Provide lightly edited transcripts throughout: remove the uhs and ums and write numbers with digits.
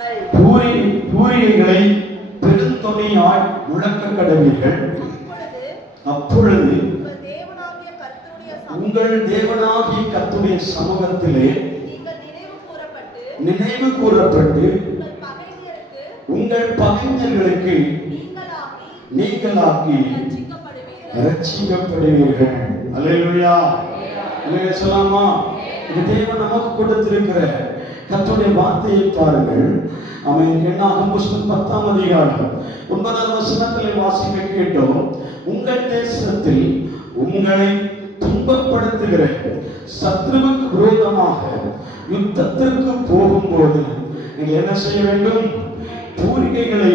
பூரிகைகளை பெருந்தொனியாய் முழக்க கடவீர்கள். அப்பொழுது உங்கள் தேவனாகிய கர்த்தருடைய சமூகத்திலே நினைவு கூறப்பட்டு உங்கள் பகைஞர்களுக்கு நீங்களாக்கி ரட்சிக்கப்படுவீர்கள். அல்லேலூயா. அல்லேலூயா சொல்லாமா? இந்த தேவன் நமக்கு கொடுத்திருக்கிற கர்த்தருடைய வார்த்தையை பாருங்கள். அவன் என்னாகும் புஸ்தகம் 10ஆம் அதிகாரம் 9ஆம் வசனத்திலே வாசிக்க கேட்டோம். உங்கள் தேசத்தில் உங்களை துன்பப்படுத்துகிற சத்ருவுக்கு விரோதமாக யுத்தத்திற்கு போகும்போது நீங்கள் என்ன செய்ய வேண்டும்? பூரிகைகளை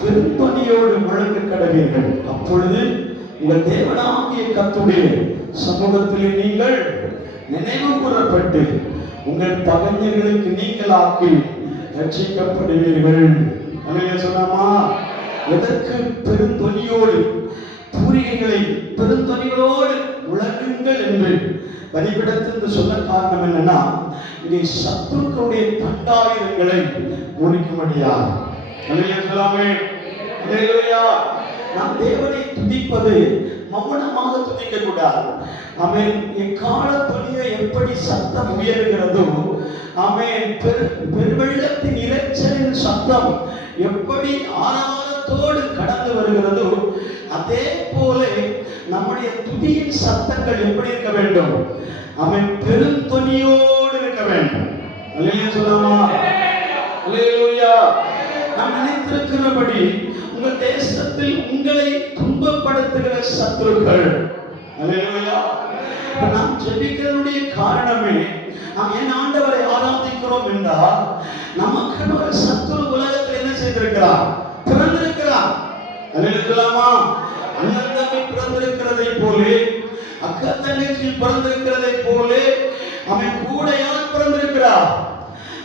பெரும்பணியோடு முழங்க கடவீர்கள். அப்பொழுது உங்கள் தேவனாகிய கர்த்தருடைய சமூகத்திலே நீங்கள் நினைவு கூறப்பட்டு உங்கள் பகைஞர்களுக்கு நீங்களாக்கி ரட்சிக்கப்படுவீர்கள். அல்லேலூயா சொல்லாமா? எதற்கு பெருந்தொனியோடு பூரிகைகளை பெருந்தொனியோடு முழங்குங்கள் என்று வரிபிடத்தில் சொல்ல காரணம் என்னன்னா, இங்கே சத்துருக்களுடைய பண்டாயிரங்களை முறிக்கும்படியாக. அல்லேலூயா சொல்லாமே? அல்லேலூயா. நாம் தேவனை துதிப்பது மௌனமாக துதிக்க கூடாது. ஆமென். எக்கால துணியை எப்படி சத்தம் உயர்கிறதோ, ஆமென், பெருவெள்ளத்தின் இரைச்சலின் சத்தம் எப்படி ஆரவாரத்தோடு கடந்து வருகிறதோ, அதே போல நம்முடைய துதியின் சத்தங்கள் எப்படி இருக்க வேண்டும்? ஆமென், பெருந்தொனியோடு இருக்க வேண்டும். அல்லேலூயா சொல்லாமா? அல்லேலூயா. நாம் நினைத்திருக்கிறபடி உங்கள் தேசத்தில் உங்களை துன்பப்படுத்துகிற சத்துருக்கள், அல்லேலூயா, நாம் ஜெபிக்கிறதுடைய காரணமே, நாம் என் ஆண்டவரை ஆராதிக்கிறோம் என்றால் நமக்கு ஒரு சத்துரு உலகத்தில் என்ன செய்திருக்கிறார்? பிறந்திருக்கிறார். அல்லேலூயா. அண்ணன் தம்பி பிறந்திருக்கிறதை போலே, அக்கா தங்கச்சி பிறந்திருக்கிறதை போலே, அவன் கூட யார் பிறந்திருக்கிறார்?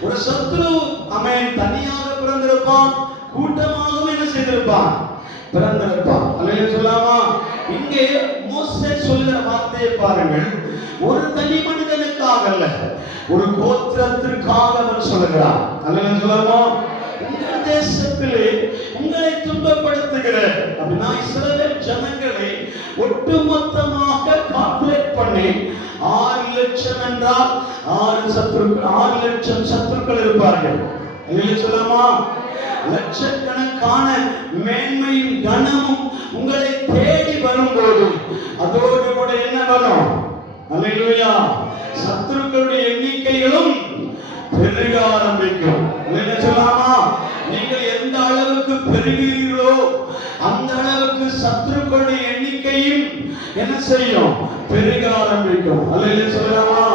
ஒரு சத்துரு அவன் தனியாக பிறந்திருப்பான், கூட்டமாகவும் என்ன செய்திருப்பான்? பிறந்திருப்பான். அல்லேலூயா சொல்லாமா? இங்கே மோசே சொல்லுகிற வார்த்தையை பாருங்கள். ஒரு தனி மனிதனுக்காக அல்ல, ஒரு கோத்திரத்திற்காக அவன் சொல்லுகிறான். அல்லேலூயா சொல்லாமா? உங்கள் தேசத்திலே உங்களை துன்பப்படுத்துகிற அப்படின்னா இஸ்ரவேல் ஜனங்களை ஒட்டுமொத்தமாக கால்குலேட் பண்ணி 6 லட்சம் என்றால் 6 லட்சம் சத்துருக்கள் இருப்பார்கள். அல்லேலூயா சொல்லாமா? லட்சக்கணக்கான மேன்மையும் கனமும் உங்களை தேடி வரும்போது அதோடு கூட என்ன வரும்? அல்லேலூயா, சத்துருக்களுடைய எண்ணிக்கைகளும் பெருக ஆரம்பிக்கும். அல்லேலூயா சொல்லாமா? நீங்கள் எந்த அளவுக்கு பெருகிறீர்களோ அந்த அளவுக்கு சத்துருக்களுடைய எண்ணிக்கையும் என்ன செய்யும்? பெருக ஆரம்பிக்கும். அல்லேலூயா சொல்லாமா?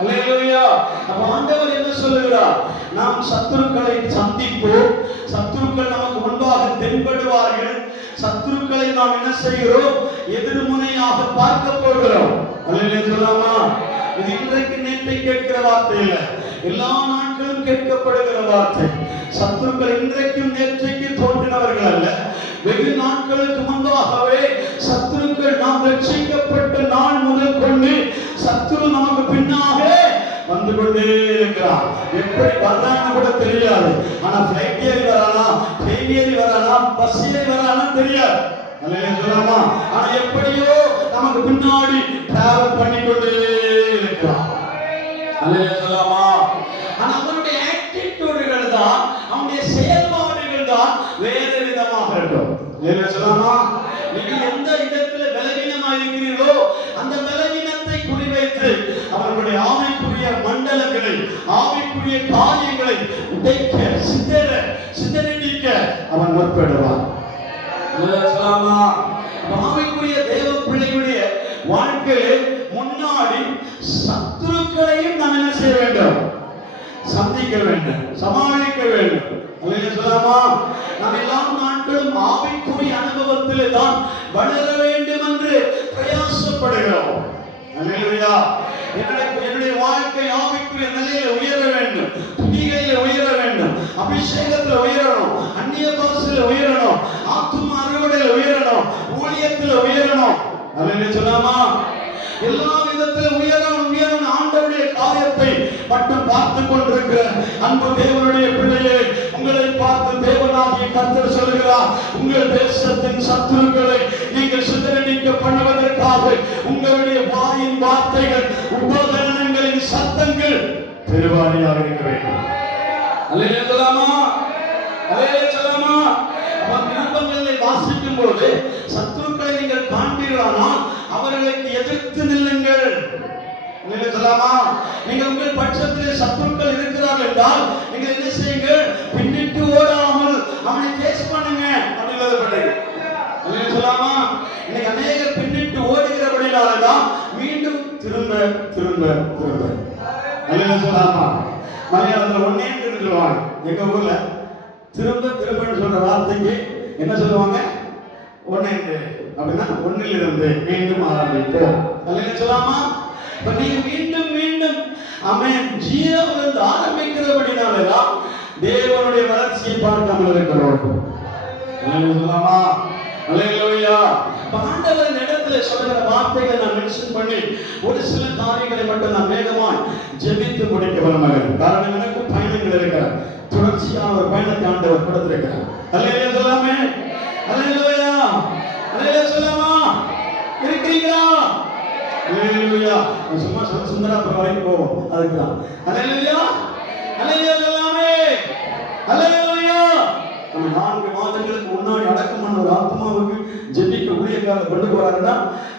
அல்லேலூயா. அப்ப ஆண்டவர் என்ன சொல்லுகிறார்? நாம் சத்துருக்களை சந்திப்போம், சத்துருக்கள் நமக்கு முன்பாக தென்படுவார்கள், சத்துருக்களை நாம் என்ன செய்கிறோம்? எதிர்முனையாக பார்க்க போகிறோம். அல்லேலூயா சொல்லாமா? இது இன்றைக்கு நேற்றை கேட்கிற வார்த்தை இல்ல, எல்லா நாட்களும் கேட்கப்படுகிற வார்த்தை. சத்துருக்கள் இன்றைக்கும் நேற்றைக்கு தோன்றினவர்கள் அல்ல, வெகு நாட்களுக்கு முன்பாகவே சத்துருக்கள் நாம் ரட்சிக்கப்பட்ட நாள் முதல் கொண்டு சத்துரு நமக்கு பின்னாக வந்து கொண்டே இருக்கிறான். எப்படி வர்றான்னு கூட தெரியாது. ஆனா பிளைட் ஏறி வரானா, ட்ரெயின் ஏறி வரானா, பஸ் ஏறி வரானா தெரியாது. அல்லேலூயா சொல்லாமா? ஆனா எப்படியோ நமக்கு பின்னாடி டிராவல் பண்ணி கொண்டே இருக்கிறான். அல்லேலூயா சொல்லாமா? ஆனா அவனுடைய ஆட்டிட்யூடுகள் தான், அவனுடைய செயல்பாடுகள் தான் வேறு விதமாக இருக்கும். அல்லேலூயா சொல்லாமா? நீங்க எந்த இடத்துல பலவீனமா இருக்கிறீர்களோ அந்த பலவீனத்தை குறிவைத்து அவர்களுடைய ஆவிக்குரிய மண்டலங்களை, ஆவிக்குரிய காரியங்களை உடைக்க, சிதறடிக்க அவன் முற்படுவான். ஆவிக்குரிய தேவ பிள்ளைகளுடைய வாழ்க்கையிலே முன்னாடி சத்துருக்களையும் நாம் என்ன செய்ய வேண்டும்? சந்திக்க வேண்டும், சமாளிக்க வேண்டும். அல்லேலூயா சொல்லாமா? நாம் எல்லா நாட்களும் ஆவிக்குரிய அனுபவத்திலே தான் வளர வேண்டும் என்று பிரயாசப்படுகிறோம். அல்லேலூயா. என்னுடைய வாழ்க்கை ஆவிக்குரிய நிலையில உயர வேண்டும், துதிகையில உயர வேண்டும், அபிஷேகத்துல உயரணும், அந்நிய பாஷையில உயரணும், ஆத்தும அறுவடையில உயரணும், ஊழியத்துல உயரணும். அல்லேலூயா சொல்லாமா? எல்லா விதத்திலும் உயரணும். ஆண்டவருடைய காரியத்தை மட்டும் பார்த்து கொண்டிருக்கிற அன்பு தேவனுடைய பிள்ளையே, கர்த்தர் சொல்லுகிறார், உங்கள் தேசத்தின் சத்துருக்களை நீங்கள் சிதறடிக்க பண்ணுவதற்காக உங்களுடைய வாயின் வார்த்தைகள், உபகரணங்களின் சத்தங்கள் பெருவாரியாக இருக்க வேண்டும். அல்லேலூயா சொல்லாமா? அல்லேலூயா சொல்லாமா? நிருபங்களை வாசிக்கும் போது சத்துருக்களை நீங்கள் காண்பீர்களானால் அவர்களுக்கு எதிர்த்து நில்லுங்கள். அல்லேலூயா சொல்லாமா? நீங்கள் உங்கள் பட்சத்திலே சத்துருக்கள் இருக்கிறார்கள் என்றால் நீங்கள் என்ன செய்யுங்க? பின்னிட்டு ஓடாமல் அவனை ஃபேஸ் பண்ணுங்க அப்படின்னு எழுதப்பட்டிருக்கு. அல்லேலூயா சொல்லாமா? இன்னைக்கு அநேகர் பின்னிட்டு ஓடுகிறபடினாலதான் மீண்டும் திரும்ப திரும்ப திரும்ப. அல்லேலூயா சொல்லாமா? மலையாளத்துல ஒன்னே சொல்லுவாங்க. எங்க ஊர்ல திரும்ப திரும்ப சொல்ற வார்த்தைக்கு என்ன சொல்லுவாங்க? ஒன்னே அப்படின்னா ஒன்னிலிருந்து மீண்டும் ஆரம்பிப்போம். அல்லேலூயா சொல்லாமா? இப்ப நீங்க மீண்டும் மீண்டும் அவன் ஜீரோவிலிருந்து ஆரம்பிக்கிறபடினாலதான் தேவனுடைய வளர்ச்சியை பார்க்காமல் இருக்கிறோம். அல்லேலூயா சொல்லாமா? அல்லேலூயா. ஆண்டவரின் இடத்துல சொல்லுகிற வார்த்தைகளை நான் மென்ஷன் பண்ணி ஒரு சில காரியங்களை மட்டும் நான் வேகமாய் ஜெபித்து முடிக்க விரும்புகிறேன். காரணம், எனக்கு பயணங்கள் இருக்கிற தொடர்ச்சியான ஒரு பயணத்தை ஆண்டவர் கொடுத்திருக்கிறார். அல்லேலூயா சொல்லாமே? அல்லேலூயா. அல்லேலூயா சொல்லாமா? இருக்கிறீங்களா? அல்லேலூயா. சும்மா சுந்தராபுரம் வரைக்கும் போவோம், அதுக்குதான். அல்லேலூயா. அல்லேலூயா சொல்லாமே? அல்லேலூயா. நம்ம 4 மாதங்களுக்கு முன்னாடி அடக்கம் பண்ண ஒரு ஆத்மாவுக்கு ஜெபிக்க ஊழியக்காரர் கொண்டு போறாருன்னா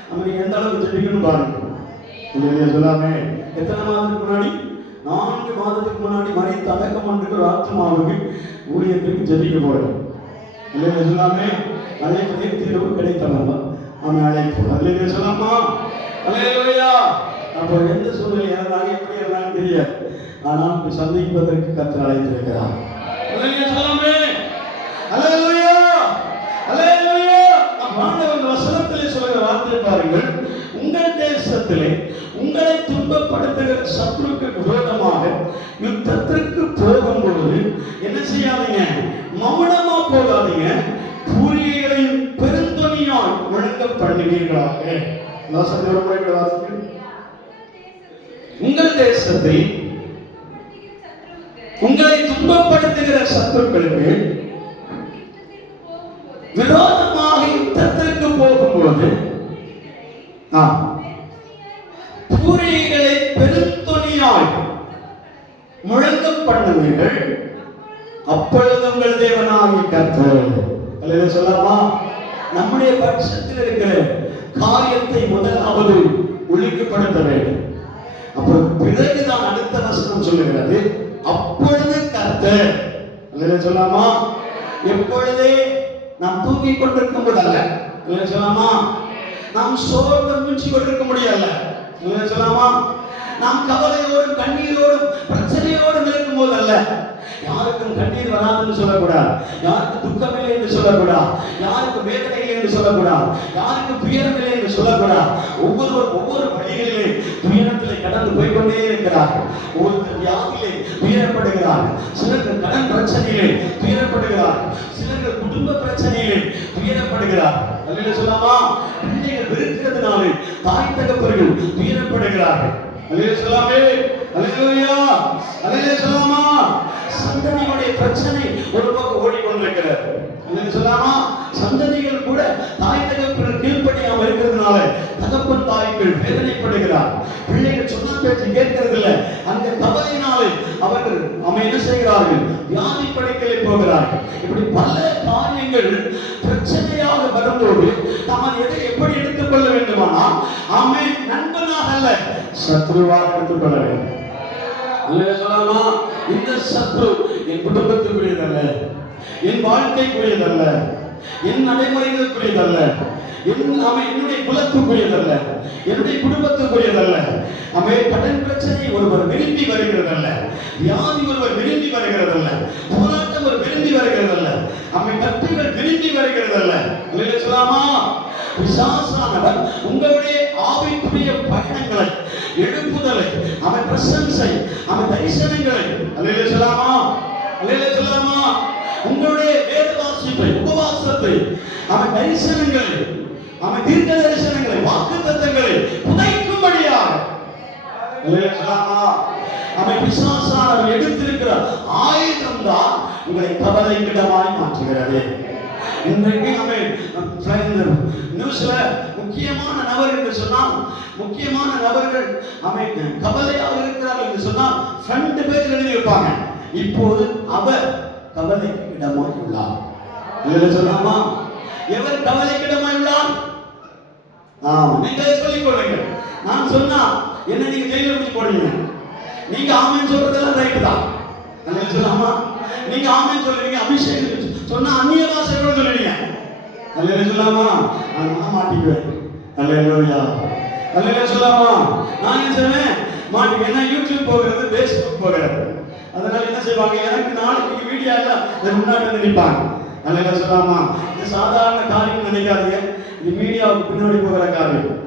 நம்ம நீங்க எந்த அளவுக்கு ஜெபிக்கணும் பாருங்க. இல்லையா சொல்லாமே? எத்தனை மாதத்துக்கு முன்னாடி? 4 மாதத்துக்கு முன்னாடி மறித்து அடக்கம் பண்ணுற ஒரு ஆத்மாவுக்கு ஊழியத்துக்கு ஜெபிக்க போறோம். இல்லையா சொல்லாமே? அழைப்பதே தீர்வு கிடைத்தவங்க அவன் அழைப்போம். இல்லையா சொல்லாமா? அல்லேலூயா. அப்போ எந்த சூழ்நிலை இருந்தாலும் எப்படி இருந்தாலும் தெரியாது, ஆனால் சந்திப்பதற்கு கர்த்தர் அழைத்திருக்கிறார். அல்லேலூயா சொல்லாமே? அல்லேலூயா. அல்லேலூயா. ஆண்டவர் வசனத்திலே சொல்கிற வார்த்தை பாருங்கள், உங்கள் தேசத்திலே உங்களை துன்பப்படுத்துகிற சத்துருக்கு விரோதமாக யுத்தத்திற்கு போகும்போது என்ன செய்யாதீங்க? மௌனமா போகாதீங்க, பூரியைகளையும் பெருந்தொனியால் முழங்க பண்ணுவீர்களாக. உங்கள் தேசத்தில் உங்களை துன்பப்படுத்துகிற சத்துருக்களுக்கு விரோதமாக யுத்தத்திற்கு போகும்போது பூரிகளை பெருந்தொனியாய் முழங்க பண்ணுவீர்கள், அப்பொழுது உங்கள் தேவனாகிய கர்த்தர். அல்லேலூயா சொல்லாமா? நம்முடைய பட்சத்தில் இருக்கிற காரியத்தை முதலாவது ஒழுங்குபடுத்த வேண்டும். அப்புறம் பிறகுதான் அடுத்த வசனம் சொல்லுகிறது, அப்பொழுது கர்த்தர். அல்லேலூயா சொல்லாமா? எப்பொழுதே நாம் தூங்கிக் கொண்டிருக்கும் போதல்ல. அல்லேலூயா சொல்லாமா? நாம் சோர்ந்து மூச்சு கொண்டிருக்க முடியல. அல்லேலூயா சொல்லாமா? நாம் கவலையோடும் கண்ணீரோடும் பிரச்சனையோடும் இருக்கும் போது அல்ல. யாருக்கும் கண்ணீர் வராதுன்னு சொல்லக்கூடாது, யாருக்கு துக்கம் இல்லை என்று சொல்லக்கூடாது, யாருக்கு வேதனை இல்லை என்று சொல்லக்கூடாது, யாருக்கு துயரம் இல்லை என்று சொல்லக்கூடாது. ஒவ்வொருவர் ஒவ்வொரு வழிகளிலே துயரத்திலே கடந்து போய்கொண்டே இருக்கிறார்கள். ஒருத்தர் வியாதியிலே துயரப்படுகிறார்கள், சிலருக்கு கடன் பிரச்சனையிலே துயரப்படுகிறார்கள், சிலர்கள் குடும்ப பிரச்சனையிலே துயரப்படுகிறார்கள். அல்லேலூயா சொல்லாமா? பிள்ளைகள் வெறுக்கிறதுனாலே தாய் தகப்பர்கள் துயரப்படுகிறார்கள். அல்லேலூயா சொல்லாமே? அல்லேலூயா. அல்லேலூயா சொல்லாமா? சந்ததிகளுடைய பிரச்சனை ஒரு பக்கம் ஓடிக்கொண்டிருக்கிறது. அல்லேலூயா சொல்லாமா? சந்ததிகள் கூட தாய் தகப்பர்கள் கீழ்ப்படியாமல் இருக்கிறதுனால தகப்பன் தாய்கள் வேதனைப்படுகிறார். பிள்ளைகள் சொன்ன பேச்சு கேட்கறதில்லை. அந்த கவலையினாலே அவர்கள் என்ன செய்கிறார்கள்? வியாதி படுக்கையிலே போகிறார்கள். இப்படி பல காரியங்கள் பிரச்சனையாக வரும்போது நாம் எதை எப்படி எடுத்துக்கொள்ள வேண்டுமானால் அவன் நண்பனாக அல்ல, சத்ருவாக எடுத்துக்கொள்ள வேண்டும். அல்லேலூயா சொல்லாமா? இந்த சத்ரு என் குடும்பத்துக்குரியதல்ல, என் வாழ்க்கைக்குரியதல்ல, என் நடைமுறைகளுக்குரியதல்ல, என்னுடைய குலத்துக்குரியதல்ல, என்னுடைய குடும்பத்துக்குரியதல்ல. அவன் கடன் பிரச்சனை ஒருவர் விரும்பி வருகிறதல்ல, வியாதி ஒருவர் விரும்பி வருகிறதல்ல, போராட்டம் ஒரு விரும்பி வருகிறதல்ல, அவன் கட்டுகள் விரும்பி வருகிறதல்ல. அல்லேலூயா சொல்லாமா? பிசாசானவன் உங்களுடைய ஆவிக்குரிய பயணங்களை, எழுப்புதலை, அவன் பிரசன்ஸை, அவன் தரிசனங்களை, அல்லேலூயா சொல்லாமா? அல்லேலூயா சொல்லாமா? உங்களுடைய வேத வாசிப்பை, உபவாசத்தை, அவன் தரிசனங்களை, அவன் தீர்க்க தரிசனங்களை, வாக்குத்தத்தங்களை புதைக்கும்படியாக, அல்லேலூயா சொல்லாமா? அவன் பிசாசானவன் எடுத்திருக்கிற ஆயுதம் தான் உங்களை கவலைக்கிடமாய் மாற்றுகிறது. இன்றைக்கு நியூஸ்ல முக்கியமான நபர் என்று சொன்னால், முக்கியமான நபர்கள் கவலையாக இருக்கிறார்கள் என்று சொன்னால் ஃப்ரண்ட் பேஜில் எழுதியிருப்பாங்க, இப்போது அவர் கவலைக்கு இடமாய் உள்ளார். சொல்லாமா? எவர் கவலைக்கு இடமாய் உள்ளார்? நீங்களே சொல்லிக் கொள்ளுங்கள். நான் சொன்னா என்ன நீங்க ஜெயில பிடிச்சு போடுவீங்க. நீங்க ஆமென் சொல்றதெல்லாம் ரைட் தான். சொல்லாமா? நீங்க ஆமென் சொல்றீங்க, அபிஷேகம் சொன்னா அந்நிய பாஷையோட சொல்லுவீங்க. அல்லேலூயா சொல்லாமா? நான் மாட்டிக்குவேன். அல்லேலூயா அல்லேலூயா சொல்லாமா? நான் என்ன சொல்றேன்? மாட்டிக்குவேன். ஏன்னா யூடியூப் போகிறது, ஃபேஸ்புக் போகிறது. அதனால என்ன செய்வாங்க, எனக்கு நாளைக்கு வீடியோ எல்லாம் முன்னாடி வந்து நிற்பாங்க. அல்லேலூயா சொல்லாமா? இது சாதாரண காரியம் நினைக்காதீங்க, இது மீடியாவுக்கு பின்னாடி போகிற காரியம்.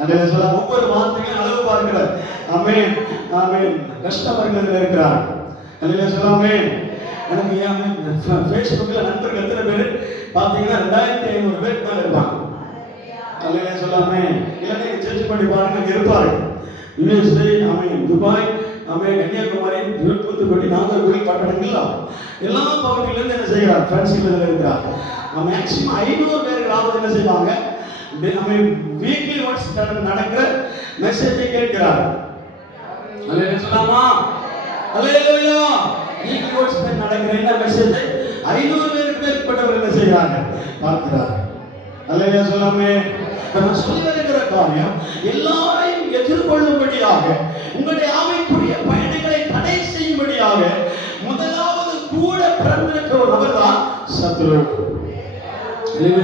அல்லேலூயா சொல்லாமா? ஒவ்வொரு வார்த்தையும் அளவு பார்க்கிறார். ஆமென் ஆமென். கஷ்டப்பட்டு இருக்கிறார். அல்லேலூயா சொல்லாமே. எனக்கு ஃபேஸ்புக்கில் நண்பர்கள் எத்தனை பேர் பார்த்தீங்கன்னா 2500 பேர் மேலே இருப்பாங்க. அல்லேலூயா சொல்லாமே. இல்லைன்னா நீங்கள் சர்ச் பண்ணி பாருங்க, இருப்பாரு. யுஎஸ்ஏ, துபாய், கன்னியாகுமரி, தூத்துக்குடி, நாகர்கோவில் பட்டணங்கள் எல்லா பகுதியிலிருந்து என்ன செய்கிறார், ஃப்ரெண்ட்ஷிப் இருக்கிறார். மேக்சிமம் 500 பேர்களாவது என்ன செய்வாங்க, நம்ம வீக்லி ஒன்ஸ் நடக்கிற மெசேஜை கேட்கிறார். அல்லேலூயா சொல்லாமா? அல்லேலூயா. வீக்லி ஒன்ஸ் நடக்கிற என்ன மெசேஜ் 500 பேருக்கு மேற்பட்டவர் என்ன செய்கிறாங்க, பார்க்கிறார். அல்லேலூயா சொல்லாமே. நான் சொல்லி வருகிற காரியம் எல்லாரையும் எதிர்கொள்ளும்படியாக, உங்களுடைய ஆவிக்குரிய பயணங்களை தடை செய்யும்படியாக முதலாவது கூட பிறந்திருக்கிற ஒரு நபர் தான் சத்ரு.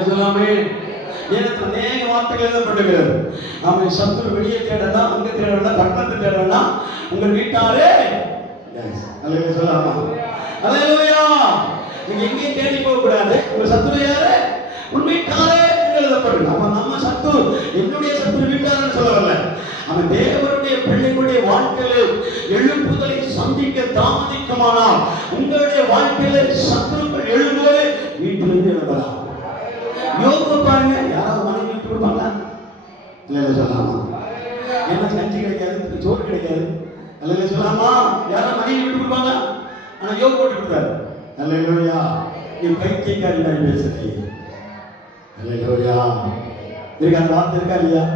சொல்லாமே. எனக்கு அநேக வார்த்தைகள் எழுதப்பட்டுகிறது. நாம சத்ரு வெளியே தேடனா, அங்க தேடனா, பட்டணத்தை தேடனா, உங்கள் வீட்டாரே. அல்லேலூயா சொல்லாமா? அல்லேலூயா. நீங்க எங்கேயும் தேடி போக கூடாது. உங்க சத்ரு யாரு? உன் வீட்டாரே எழுதப்பட்டு. நம்ம சத்து என்னுடைய சத்து வீட்டாரன்னு சொல்ல வரல. அவன் தேவனுடைய பிள்ளைகளுடைய வாழ்க்கையில் எழுப்புதலை சந்திக்க தாமதிக்குமானால் உங்களுடைய வாழ்க்கையில சத்துருக்கள் எழும்போது வீட்டிலிருந்து எழுதலாம். யோக பாருங்க, யாராவது மனைவி விட்டு கொடுப்பாங்களா? இல்ல சொல்லாமா? என்ன கஞ்சி கிடைக்காது, சோறு கிடைக்காது. அல்ல சொல்லாமா? யாராவது மனைவி விட்டு கொடுப்பாங்க? ஆனா யோக போட்டு கொடுத்தாரு. அல்லேலூயா. நீ பைத்தியக்காரி மாதிரி பேசுறீங்க. அல்லேலூயா. இருக்கா அந்த வார்த்தை இருக்கா இல்லையா?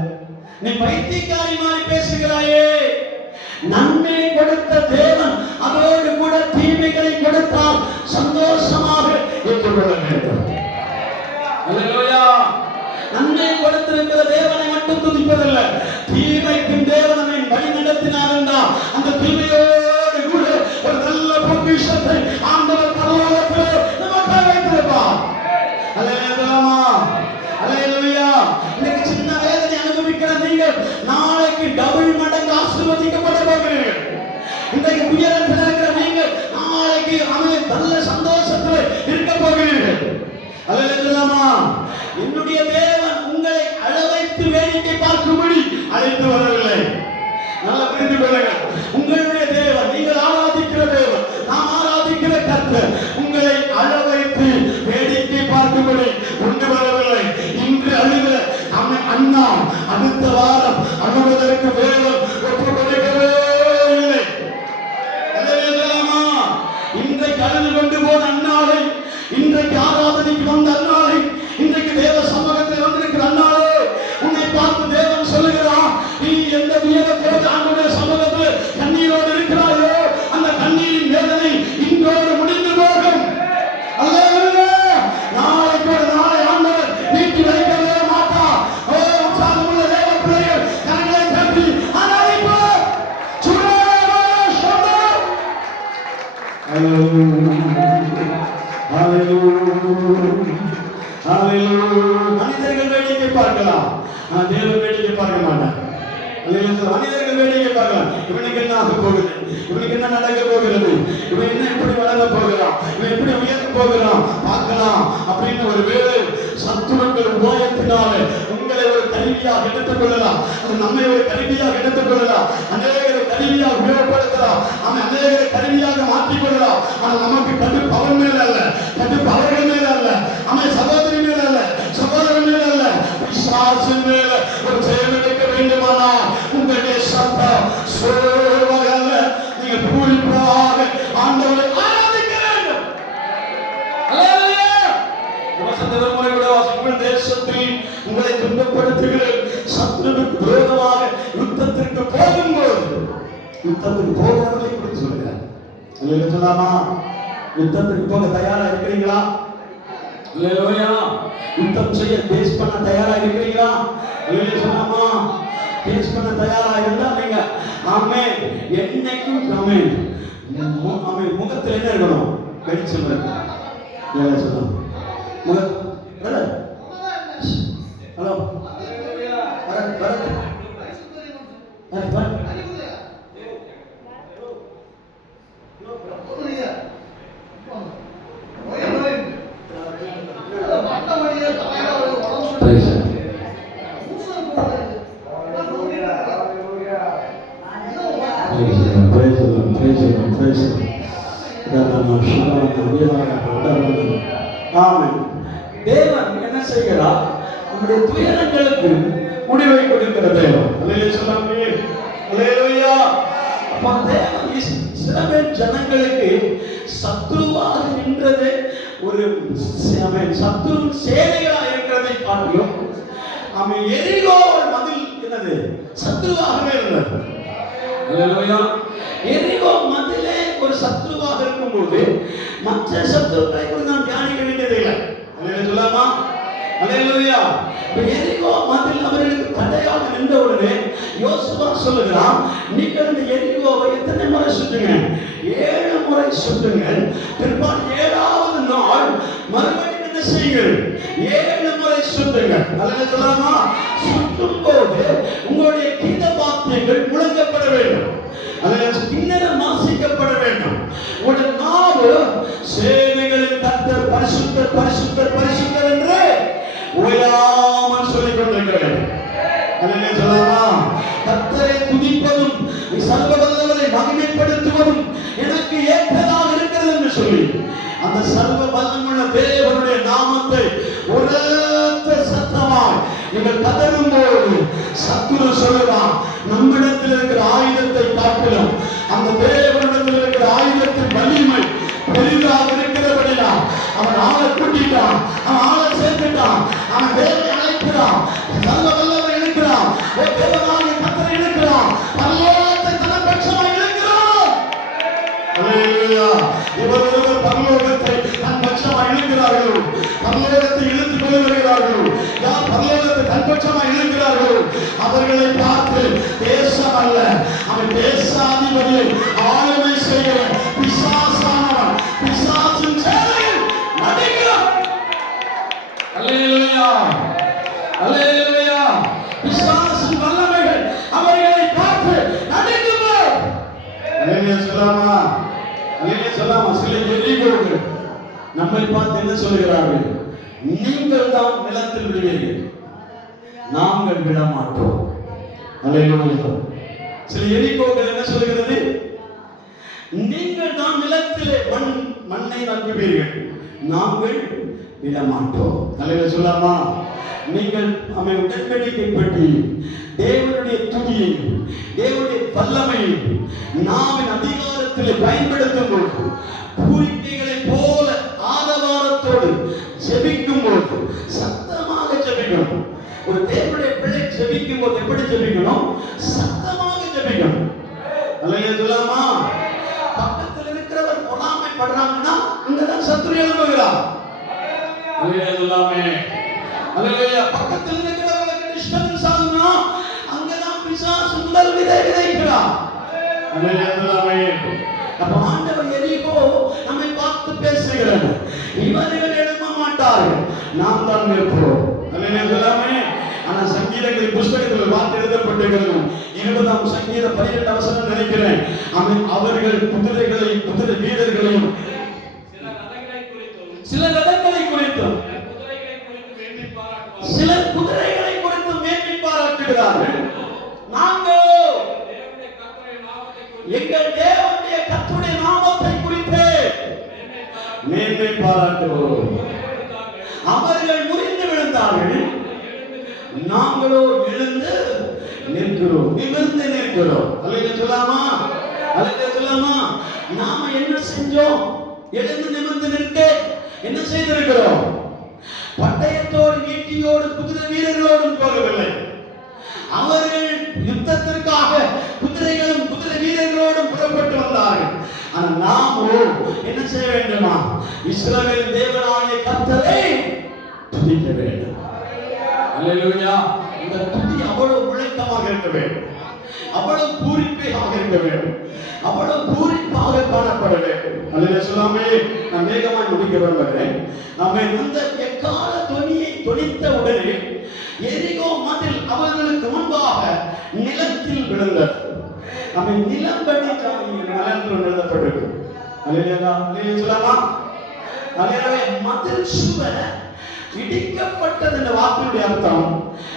நீ பைத்தியக்காரி மாதிரி பேசுகிறாயே. நன்மை கொடுத்த தேவன் அதோடு கூட தீமைகளை கொடுத்தால் சந்தோஷமாக ஏற்றுக்கொள்ள வேண்டும். அல்லேலூயா. நன்மை கொடுத்திருக்கிற தேவனை மட்டும் துதிப்பதில்லை, தீமைக்கும் தேவனை வழி நடத்தினார் என்றால் அந்த தீமையோடு கூட ஒரு நல்ல பொக்கிஷத்தை ஆண்டவர் பரலோகத்திலே நமக்காக வைத்திருப்பார். அல்லேலூயா. அல்லேலூயா. இன்னைக்கு சின்ன வேதனை அனுபவிக்கிற நீங்கள் நாளைக்கு டபுள் மடங்கு ஆசீர்வதிக்கப்பட போகிறீர்கள். இன்றைக்கு உயரத்தில் இருக்கிற நீங்கள் நாளைக்கு நல்ல சந்தோஷத்தில் இருக்க போகிறீர்கள். அல்லேலூயா. என்னுடைய தேவன் உங்களை அளவைத்து வேடிக்கை பார்க்கும்படி அழைத்து வரவில்லை. நல்லா புரிந்து கொள்ளுங்கள். உங்களுடைய தேவன், நீங்கள் ஆராதிக்கிற தேவன், நாம் ஆராதிக்கிற கர்த்தர் உங்களை அளவைத்து வேடிக்கை பார்க்கும்படி கொண்டு வரவில்லை. இன்று அழுத அண்ணா அடுத்த வாரம் அழுவதற்கு தேவன் ஒப்புக்கொடுக்கவே இல்லை. இன்றைக்கு அழுது கொண்டு போன அண்ணாவை, இன்றைக்கு ஆராதனைக்கு வந்த அண்ணாவை, இன்றைக்கு தேவ சமூகத்தில் வந்திருக்கிற அண்ணாவை உன்னை பார்த்து தேவன் சொல்லுகிறான், நீ எந்த உயரத்தோடு ஆண்டுடைய சமூகத்தில் கண்ணீரோடு இருக்கிறாயோ அந்த கண்ணீரின் வேதனை இன்றோடு முடிந்து போகும். நாளைக்கு ஒரு நாளை ஆண்டவர் நீக்கி வைக்கவே மாட்டார். உற்சாகமுள்ள தேவ பிள்ளைகள் கரங்களை தட்டி ஆராதிப்போம். மனிதர்கள் வேடிக்கை பார்க்கலாம், தேவன் வேடிக்கை பார்க்க மாட்டார். மனிதர்கள் வேடிக்கை பார்க்கலாம். இவனுக்கு என்ன ஆக போகுது, இவனுக்கு என்ன நடக்க போகிறது, இவன் என்ன எப்படி வளர போகிறான், இவன் எப்படி உயர்ந்து போகிறான் பார்க்கலாம் அப்படின்னு ஒரு வேலை சத்துருக்கள் உபாயத்தினாலே உங்களை ஒரு கருவியாக எடுத்துக் கொள்ளலாம். அது நம்மை ஒரு கருவியாக எடுத்துக் கொள்ளலாம். அநேகரை கருவியாக உபயோகப்படுத்தலாம். அவன் அநேகரை கருவியாக மாற்றிக் கொள்ளலாம். ஆனால் நமக்கு கடுப்பு அவன் மேல அல்ல, கடுப்பு அவர்கள் மேல அல்ல, அவன் சகோதரி மேல அல்ல, சகோதரன் மேல அல்ல, பிசாசின் மேல ஒரு செயல் எடுக்க வேண்டுமானால் உங்களுடைய சத்தம் சோர்வாக அல்ல, நீங்கள் பூரிப்பாக ஆண்டவரை ஆராதிக்க வேண்டும். அந்த முறை கூட உங்கள் தேசத்தில் உங்களை துன்பப்படுத்துகிற சத்துருவுக்கு விரோதமாக யுத்தத்திற்கு போகிறவர்களை குறித்து சொல்லுகிறார். சொல்லலாமா? யுத்தத்திற்கு போக தயாரா இருக்கிறீங்களா? அல்லேலூயா. யுத்தம் செய்ய பேஸ் பண்ண தயாரா இருக்கிறீங்களா? சொல்லலாமா? பேஸ் பண்ண தயாரா இருந்தா நீங்க ஆமென். என்னைக்கும் ஆமென். ஆமென். முகத்துல என்ன இருக்கணும்? வெளிச்சம் இருக்கணும். சொல்லலாம் ஹலோ தேவன் என்ன செய்கிறார்? நம்முடைய துயரங்களுக்கு முடிவை கொடுக்கிற தேவன். அல்லேலூயா. அப்ப தேவன் இஸ்ரவேல் ஜனங்களுக்கு சத்ருவாக நின்றது ஒரு சத்ரு சேனைகளாக இருக்கிறதை காட்டிலும் அவன் எரிகோ மதில் என்னது சத்ருவாகவே இருந்தது. அல்லேலூயா. எரிகோ மதிலே ஒரு சத்ருவாக இருக்கும்போது மற்ற சத்ருக்களை கூட நாம் தியானிக்க வேண்டியதில்லை. சொல்லலாமா? அல்லேலூயா. எரிகோ மதில் அவர்களுக்கு தடையாக நின்ற உடனே யோசுவா சொல்லுகிறான், நீங்கள் இந்த எரிகோவை எத்தனை முறை சுற்றுங்க? 7 முறை சுற்றுங்கள். பிற்பாடு 7வது நாள் மறுபடியும் என்ன செய்யுங்கள்? 7 முறை சுற்றுங்கள். அல்லேலூயா. சொல்லலாமா? சுற்றும் போது உங்களுடைய கீத வாத்தியங்கள் முழங்கப்பட வேண்டும். அல்லேலூயா. கிண்ணறம் வாசிக்கப்பட வேண்டும். உங்களுடைய நாவு சேனைகளின் கர்த்தர் பரிசுத்தர் பரிசுத்தர் பரிசுத்தர் என்று ஓயாமல் சொல்லிக் கொண்டிருக்கிறது. அல்லேலூயா. சொல்லலாமா? கர்த்தரை துதிப்பதும் சர்வ வல்லவரை மகிமைப்படுத்துவதும் எனக்கு ஏற்றதாக இருக்கிறது என்று சொல்லி அந்த சர்வ வல்லமுள்ள தேவனுடைய நாமத்தை உரத்த சத்தமாய் நீங்கள் கதறும்போது சத்துரு சொல்லுவான், நம்மிடத்தில் இருக்கிற ஆயுதத்தை காட்டிலும் அந்த தேவனிடத்தில் இருக்கிற ஆயுதத்தின் வலிமை பெரிதாக இருக்கிறபடியா அவன் ஆளை கூட்டிட்டான், அவன் ஆளை சேர்த்துட்டான், அவன் தேவனை அழைக்கிறான், சர்வ வல்லவரை இழுக்கிறான், தேவனாகிய கர்த்தரை இழுக்கிறான், பரலோகத்தை தன் பட்சமாய் இழுக்கிறான். அல்லேலூயா. இவர் ஒருவர் பரலோகத்தை தன் பட்சமாய் இழுக்கிறார்கள். பரலோகத்தை இழுத்துக் கொண்டு வருகிறார்கள். யார் பரலோகத்தை தன் பட்சமாய் இழுக்கிறார்கள் அவர்களை பார்த்து தேசம் அல்ல, அவன் தேசாதிபதியை ஆளுமை செய்கிற பிசாசானவன் பிசாசின் சேனையில் நடுங்கிறான். அல்லேலூயா. அல்லேலூயா. பிசாசின் வல்லமைகள் அவர்களை பார்த்து நடுங்குவார். அல்லேலூயா. சொல்லாமா? அல்லேலூயா. சொல்லாமா? சில எரிகோகள் நம்மை பார்த்து என்ன சொல்கிறார்கள்? நீங்கள் தான் நிலத்தில் விழுவீர்கள், நாங்கள் விட மாட்டோம். அல்லேலூயா. சில எரிகோகள் என்ன சொல்கிறது? நீங்கள் தான் நிலத்திலே மண்ணை நக்குவீர்கள், நாங்கள் விட மாட்டோம். அல்லேலூயா. சொல்லாமா? நீங்கள் அவன் உடன்படிக்கை பற்றி தேவனுடைய துதியையும் தேவனுடைய வல்லமையும் நாவின் அதிகாரத்தில் பயன்படுத்தும் போது பூரிக்கைகளை போல ஆதவாரத்தோடு ஜெபிக்கும் போது சத்தமாக ஜெபிக்கணும். ஒரு தேவனுடைய பிள்ளை ஜெபிக்கும் போது எப்படி ஜெபிக்கணும்? சத்தமாக ஜெபிக்கணும். அல்லேலூயா. சொல்லாமா? பக்கத்தில் இருக்கிறவர் பொறாமைப்படுறாங்கன்னா அங்கதான் சத்துரு எழும்புகிறார். அல்லேலூயா. சொல்லாமே? அல்லேலூயா. பக்கத்தில் இருக்கிறவர்களுக்கு டிஸ்டர்பன்ஸ் ஆகுனா அங்கதான் பிசாசு முதல் விதை விதைக்கிறார். அல்லேலூயா. சொல்லாமே? அப்ப ஆண்டவர் எரிகோ நம்மை பார்த்து பேசுகிறார், இவர்கள் எழும்ப மாட்டார்கள், நாம் தான் நிற்போம். அல்லேலூயா. சொல்லாமே? ஆனா சங்கீதங்களின் புத்தகத்தில் வார்த்தை எழுதப்பட்டிருக்கிறது. 20ஆம் சங்கீதம் 12 வசனம் நினைக்கிறேன். அவர்கள் குதிரைகளையும் குதிரை வீரர்களையும் சில ரதங்களை குறித்தும் சிலர் குதிரைகளை குறித்து மேன்மை பாராட்டுகிறார்கள். நாங்கள் எங்கள் தேவனுடைய கர்த்தருடைய நாமத்தை குறித்து மேன்மை பாராட்டுவோம். அவர்கள் முறிந்து விழுந்தார்கள், நாங்களோ எழுந்து நிற்கிறோம், நிமிர்ந்து நிற்கிறோம். அல்லேலூயா. சொல்லாமா? அல்லேலூயா. சொல்லாமா? நாம என்ன செஞ்சோம்? எழுந்து நிமிர்ந்து நிற்க என்ன செய்திருக்கிறோம்? எண்ணிக்கையோடு குதிரை வீரர்களோடும் போகவில்லை. அவர்கள் யுத்தத்திற்காக குதிரைகளும் குதிரை வீரர்களோடும் புறப்பட்டு வந்தார்கள். ஆனால் நாமோ என்ன செய்ய வேண்டுமா? இஸ்ரவேல் தேவனாகிய கர்த்தரை துதிக்க வேண்டும். அல்லேலூயா. இந்த துதி அவ்வளவு முழக்கமாக இருக்க வேண்டும், அவ்வளவு பூரிப்பாக இருக்க வேண்டும், அவ்வளவு பூரிப்பாக காணப்பட வேண்டும். அல்லேலூயா சொல்லாமே நான் வேகமாக முடிக்க விரும்புகிறேன். நாம இந்த எக்கால தொனியை தொனித்த உடனே எரிகோ மதில் அவர்களுக்கு முன்பாக நிலத்தில் விழுந்தது. நம்ம நிலம்படி நிலத்தில் எழுதப்பட்டிருக்கு. அல்லேலூயா சொல்லாமா? அல்லேலூயா. மதில் சுவர் இடிக்கப்பட்டது என்ற வார்த்தையுடைய அர்த்தம்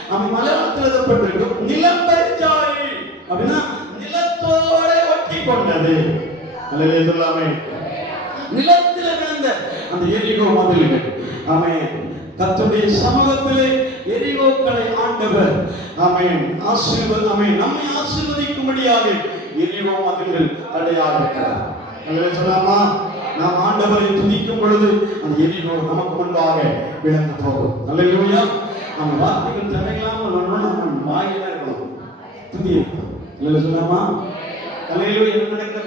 நம்ம மலையாளத்தில் எழுதப்பட்டிருக்கு நிலம்பரிச்சாய் அப்படின்னா நிலத்தோட ஒட்டி கொண்டது. அல்லேலூயா சொல்லாமே. நிலத்தில் விழுந்த அந்த எரிகோ மதில்கள் ஆமென். கர்த்தருடைய சமூகத்திலே எரிகோக்களை ஆண்டவர் ஆமென் ஆசீர்வதிக்கும், நம்மை ஆசீர்வதிக்கும்படியாக எரிகோ மதில்கள் தடையாக இருக்கிறார். அல்லேலூயா சொல்லாமா? நாம் ஆண்டவரை துதிக்கும் பொழுது அந்த எரிகோ நமக்கு முன்பாக விளங்க போகும். அல்லேலூயா. நம்ம வார்த்தைகள் தடையில்லாமல் நம்ம வாயில இருக்கணும், துதி இருக்கணும். அல்லேலூயா சொல்லாமா? அல்லேலூயா. என்ன நடக்கிற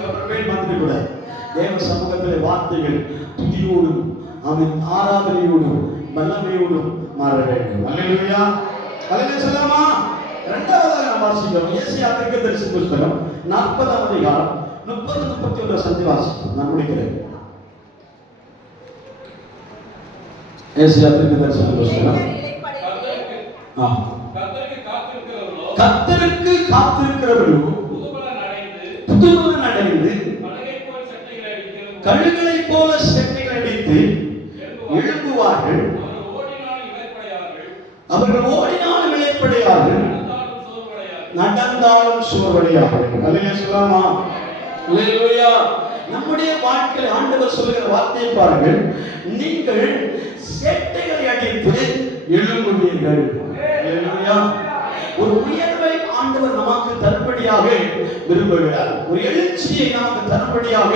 பார்த்துட்டு கூட தேவ சமூகத்திலே வார்த்தைகள் துதியோடும் அவன் ஆராதனையோடும் வல்லமையோடும் மாற வேண்டும். அல்லேலூயா. அல்லேலூயா சொல்லாமா? இரண்டாவதாக நாம் வாசிக்கிறோம் ஏசாயா தீர்க்கதரிசி புத்தகம் 40ஆம் அதிகாரம் 30-31 சந்தி வாசிக்கிறோம். நான் முடிக்கிறேன். ஏசாயா தீர்க்கதரிசி புத்தகம் கர்த்தருக்கு காத்திருக்கிறவர்களோ புதுபலன் அடைந்து கழுகளைப் போல செட்டைகள் அடித்து எழும்புவார்கள். அவர்கள் ஓடினாலும் இளைப்படையார்கள், நடந்தாலும் சோர்வடையார்கள். அல்லேலூயா சொல்லாமா? அல்லேலூயா. நம்முடைய வாழ்க்கையில் ஆண்டவர் சொல்லுகிற வார்த்தையை பாருங்கள். நீங்கள் செட்டைகளை அடித்து எழும்புவீர்கள். அல்லேலூயா. ஒரு உயர்வை ஆண்டவர் நமக்கு தரும்படியாக விரும்புகிறார். ஒரு எழுச்சியை நமக்கு தரும்படியாக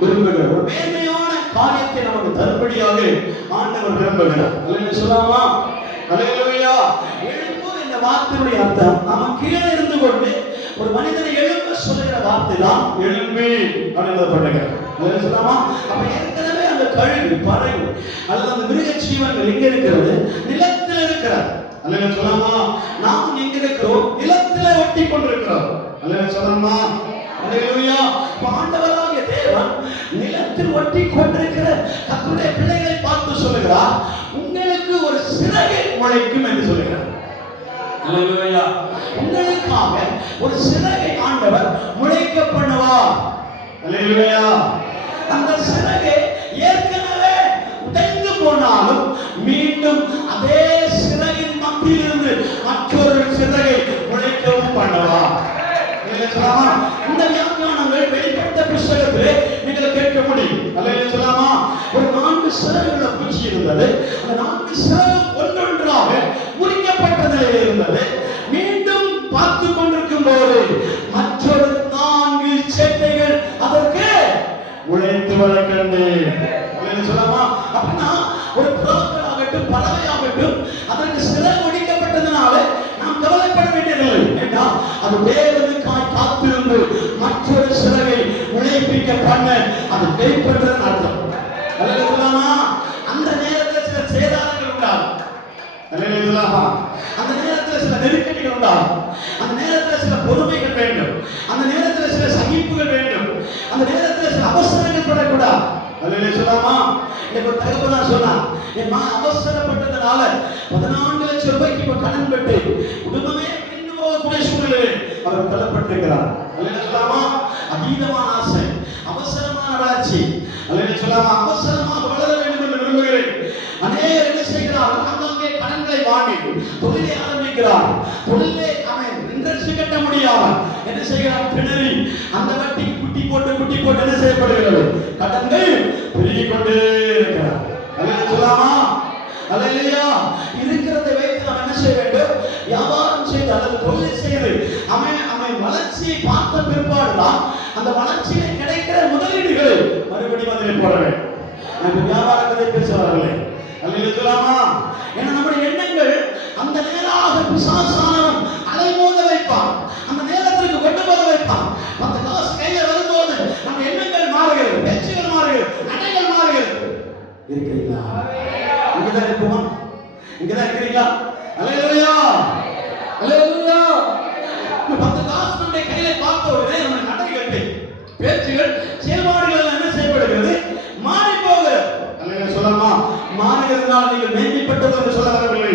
விரும்புகிறார். ஒரு மேன்மையான காரியத்தை நமக்கு தரும்படியாக ஆண்டவர் விரும்புகிறார். அல்லேலூயா சொல்லாமா? அல்லேலூயா. எழும்பு என்ற வார்த்தையுடைய அர்த்தம் நாம கீழே இருந்து கொண்டு ஒரு மனிதனை எழும்ப சொல்லுகிற வார்த்தை தான் எழும்பி எழுதப்பட்டிருக்கிறது. அல்லேலூயா சொல்லாமா? அப்ப ஏற்கனவே அந்த கழுகு பறவை அல்லது அந்த மிருக ஜீவன்கள் எங்க இருக்கிறது? நிலத்தில் இருக்கிறது. அல்லேலூயா சொல்லாமா? நாம் எங்க இருக்கிறோம்? நிலத்திலே ஒட்டி கொண்டிருக்கிறோம். அல்லேலூயா சொல்லாமா? அல்லேலூயா. ஆண்டவராகிய தேவன் நிலத்தில் ஒட்டி கொண்டிருக்கிற கர்த்தருடைய பிள்ளைகளை பார்த்து சொல்லுகிறார், உங்களுக்கு ஒரு சிறகை முளைக்கும் என்று சொல்லுகிறார். அல்லேலூயா. உங்களுக்காக ஒரு சிறகை ஆண்டவர் முளைக்க பண்ணுவார். அல்லேலூயா. அந்த சிறகை ஏற்கனவே உடைந்து போனாலும் மீண்டும் அதே சிறகின் மத்தியிலிருந்து மற்றொரு சிறகை முளைக்கவும் பண்ணுவார். இந்த வியாக்கியானங்கள் வெளிப்பட்ட புத்தகத்திலே நீங்கள் கேட்க முடியும். அல்லேலூயா சொல்லாமா? ஒரு 4 சிறகுள்ள பூச்சி இருந்தது. அந்த 4 சிறகு ஒன்றொன்றாக முடிக்கப்பட்ட நிலையில் இருந்தது. மீண்டும் பார்த்து கொண்டிருக்கும் போது மற்றொரு 4 செட்டைகள் அதற்கு உழைத்து வளர்க்கண்டு. அல்லேலூயா சொல்லாமா? அப்படின்னா ஒரு புறாக்களாகட்டும் பறவையாகட்டும் அதற்கு சிறகு ஒடிக்கப்பட்டதுனால நாம் கவலைப்பட வேண்டியதில்லை. ஏன்னா அது வேறதுக்காய் காத்திருந்து மற்றொரு சிறகை உழைப்பிக்க பண்ண அது கைப்பற்றதன் அர்த்தம். அல்லேலூயா சொல்லாமா? அந்த நேரத்தில் சில சேதாரங்கள் உண்டாகும். அல்லேலூயா சொல்லாமா? அந்த நேரத்தில் சில நெருக்கடிகள் உண்டாகும். அந்த நேரத்தில் சில பொறுமைகள் வேண்டும். அந்த நேரத்தில் சில சகிப்புகள் வேண்டும். அந்த நேரத்தில் சில அவசரங்கள் படக்கூடாது. அல்லேலூயா சொல்லாமா? எனக்கு ஒரு தகவல் சொன்னான், என் மகன் அவசரப்பட்டதுனால 14 லட்சம் ரூபாய்க்கு இப்ப கடன் பெற்று குடும்பமே பிரிந்து போகக்கூடிய சூழ்நிலை அவர் தள்ளப்பட்டிருக்கிறார். அல்லேலூயா சொல்லாமா? அதீதமான ஆசை, அவசரமான வளர்ச்சி. அல்லேலூயா சொல்லாமா? அவசரமாக வளர வேண்டும் என்று விரும்புகிறேன். அநேகர் என்ன செய்கிறார்? அங்கங்கே கடன்களை வாங்கி தொழிலை ஆரம்பிக்கிறார். தொழிலே அவன் இன்ட்ரெஸ்ட் கட்ட முடியாமல் என்ன செய்கிறார்? பிணறி அந்த வட்டி குட்டி போட்டு என்ன செய்யப்படுகிறது? கடன்கள் பெருகிக் கொண்டே இருக்கிறார். அல்லேலூயா சொல்லாமா? அல்லேலூயா. இருக்கிறதை வைத்து நாம் என்ன செய்ய வேண்டும்? வியாபாரம் செய்து அல்லது தொழில் செய்து அவன் வளர்ச்சியை பார்த்த பிற்பாடுதான் அந்த வளர்ச்சியில கிடைக்கிற முதலீடுகளை மறுபடியும் அதில் போட வேண்டும். வியாபாரத்தை பேச வரவில்லை. அல்லேலூயா. ஏன்னா நம்முடைய எண்ணங்கள் அந்த நேராக பிசாசானவன் அலைமோத வைப்பான், அந்த நேரத்திற்கு கொண்டு போக வைப்பான். 10 காசு கையில வரும்போது நம்ம எண்ணங்கள் மாறுகிறது, பேச்சுகள் மாறுகிறது, நடைகள் மாறுகிறது. இருக்கிறீங்களா? இங்கதான் இருக்குமா? இங்கதான் இருக்கிறீங்களா? அல்லேலூயா, அல்லேலூயா. 10 காசு நம்முடைய கையில பார்த்த உடனே நம்ம நடைகள், பேச்சுகள், செயல்பாடுகள் என்ன செய்யப்படுகிறது? மாறி போகிறது. அல்லேலூயா சொல்லமா? மாறுகிறதுனால் நீங்கள் மேன்மைப்பட்டது என்று சொல்ல வரவில்லை.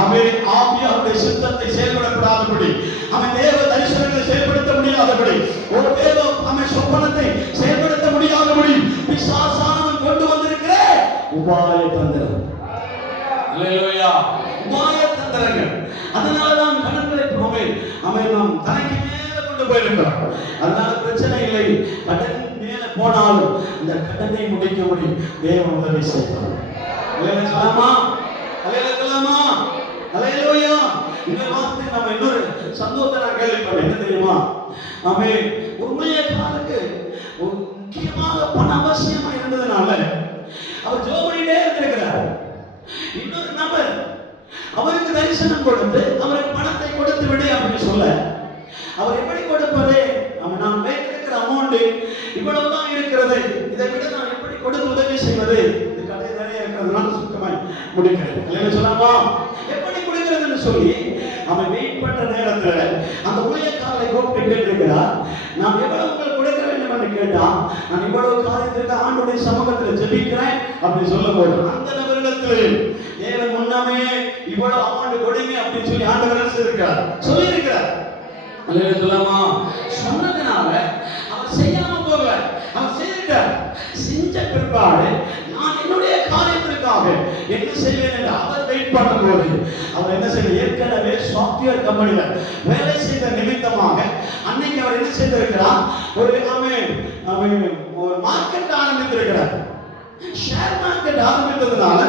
அவன் ஆவியாவுடைய சித்தத்தை செயல்படப்படாதபடி, அவன் தேவ தரிசனங்களை செயல்படுத்த முடியாதபடி, ஒரு தேவ அவன் சொப்பனத்தை செயல்படுத்த முடியாதபடி பிசாசானவன் கொண்டு வந்திருக்கிற உபாய தந்திரம். அல்லேலூயா, உபாய தந்திரங்கள். அதனாலதான் கடன்களை அவன் நாம் தனக்கு மேல கொண்டு போயிருக்கிறான். அதனால பிரச்சனை இல்லை. கடன் மேல போனாலும் இந்த கடனை முடிக்க முடியும். தேவன் உதவி செய்வார். அல்லேலூயா, அல்லேலூயா, அல்லேலூயா. இந்த வார்த்தை நம்ம இன்னொரு சந்தோஷத்தை நான் கேள்விப்பட்டேன். என்ன தெரியுமா? அவன் உண்மைய காலுக்கு முக்கியமாக பண அவசியமா இருந்ததுனால அவர் ஜோபடியிலே இருக்கிறார். இன்னொரு நபர் அவருக்கு தரிசனம் கொடுத்து அவருக்கு பணத்தை கொடுத்து விடு அப்படின்னு சொல்ல, அவர் எப்படி கொடுப்பது? அவன் நான் வைத்திருக்கிற அமௌண்ட் இவ்வளவுதான் இருக்கிறது, இதை விட நான் எப்படி கொடுத்து உதவி செய்வது? இது கடை நிறைய இருக்கிறதுனால சுத்தமாய் முடிக்கிறது. இல்லைன்னு சொல்லாமா? எப்படி கொடுக்கிறதுன்னு சொல்லி அவன் வெயிட் பண்ற நேரத்துல அந்த ஊழியக்காரரை கூப்பிட்டு கேட்டிருக்கிறார், நான் எவ்வளவு உங்களுக்கு கொடுக்க வேண்டும் என்று கேட்டான். நான் இவ்வளவு காரியத்திற்கு ஆண்டுடைய சமூகத்தில் ஜெபிக்கிறேன் அப்படின்னு சொல்லும் போது அந்த நபரிடத்தில் தேவன் முன்னமே இவ்வளவு அமௌண்ட் கொடுங்க அப்படின்னு சொல்லி ஆண்டவர் சொல்லியிருக்கிறார். அல்லேலூயா. சொன்னதுனால அவர் செய்யாம போகல, அவர் செய்திருக்கார். செஞ்ச பிற்பாடு நான் என்னுடைய காரியத்திற்காக என்ன செய்வேன் என்று அவர் வெயிட் பண்ணும்போது அவர் என்ன செய்ய, ஏற்கனவே சாஃப்ட்வேர் கம்பெனியில வேலை செய்த நிமித்தமாக அன்னைக்கு அவர் என்ன செய்திருக்கிறார்? ஒரு மார்க்கெட் ஆரம்பித்திருக்கிறார். ஷேர் மார்க்கெட் ஆரம்பித்ததுனால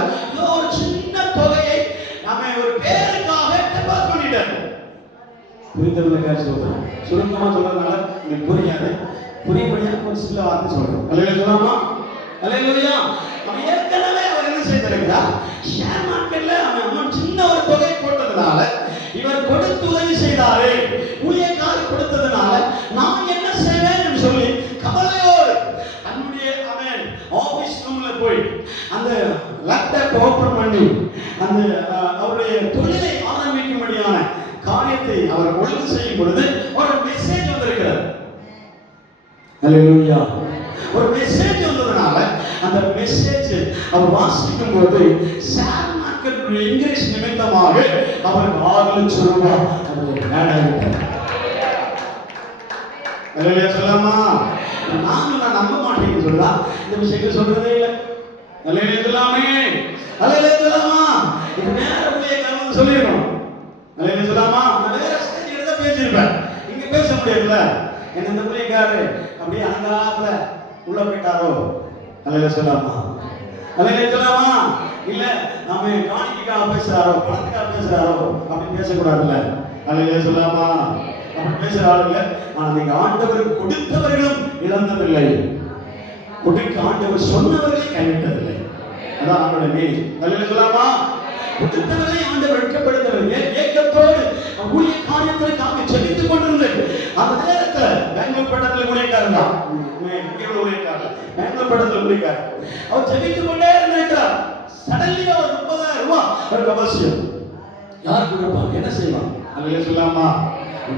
ஒரு சின்ன தொகையை அவன் ஒரு பேருக்காக டெபாசிட் பண்ணிட்டார். புரிந்தவர்களுக்காக சொல்றேன், சுருக்கமா சொல்றதுனால உங்களுக்கு புரியாது. புரியும்படியா ஒரு சில வார்த்தை சொல்றேன். அல்லேலூயா, அல்லேலூயா. அவன் ஏற்கனவே அவர் என்ன செய்திருக்கிறார்? ஷேர் மார்க்கெட்ல அவன் சின்ன ஒரு தொகை போட்டதுனால இவர் கொடுத்து உதவி செய்தாரே, ஊழியக்காரர் கொடுத்ததுனால நான் என்ன செய்வேன் என்று சொல்லி கவலையோடு தன்னுடைய அவன் ஆபீஸ் ரூம்ல போய் அந்த லேப்டாப் ஓபன் பண்ணி அந்த அவருடைய தொழிலை ஆரம்பிக்கும்படியான காரியத்தை அவர் ஒழுங்கு செய்யும் பொழுது ஒரு மெசேஜ் வந்திருக்கிறார். அல்லேலூயா. ஒரு மெசேஜ் வந்ததுனால அந்த மெசேஜ் அவர் வாசிக்கும் போது ஷேர் மார்க்கெட் இங்கிலீஷ் நிமித்தமாக அவர் 6 லட்சம் ரூபாய் சொல்லலாமா? நான் நம்ப மாட்டேன்னு சொல்லா இந்த விஷயத்தை சொல்றதே இல்லை. அல்லேலூயாமே, அல்லேலூயாமா. இது நேர ஊழியக்காரன் சொல்லிருக்கணும். அல்லேலூயாமா. நான் வேற ஸ்டேஜ்ல தான் பேசியிருப்பேன், இங்க பேச முடியல. என்ன இந்த ஊழியக்காரரு அப்படியே அங்காப்ல உள்ள போயிட்டாரோ? அல்லேலூயாமா, அல்லேலூயாமா. இல்ல நாம காணிக்கைக்காக பேசுறாரோ, பணத்துக்காக பேசுறாரோ அப்படி பேசக்கூடாதுல்ல. அல்லேலூயாமா. அப்படி பேசுற ஆளுங்க நீங்க ஆண்டவருக்கு கொடுத்தவர்களும் இழந்ததில்லை, கொடுக்க ஆண்டவர் சொன்னவர்களை கைவிட்டதில்லை. அதான் அவனோட மீனிங். அல்லேலூயாமா. கொடுத்தவர்களை ஆண்டவர் வெட்கப்படுத்தவில்லை. ஏக்கத்தோடு ஊழிய காரியத்திற்காக ஜெபித்துக் கொண்டிருந்தேன். அந்த நேரத்துல பெங்களூர் பட்டத்துல ஊழியக்காரன் தான், இங்கே உள்ள ஊழியக்காரன், பெங்களூர் பட்டத்துல ஊழியக்காரன். அவர் ஜெபித்துக் கொண்டே இருந்தார். சடன்லி ஒரு 30,000 ரூபாய் அவருக்கு அவசியம். யார் கொடுப்பாங்க? என்ன செய்வாங்க? அல்லேலூயாமா.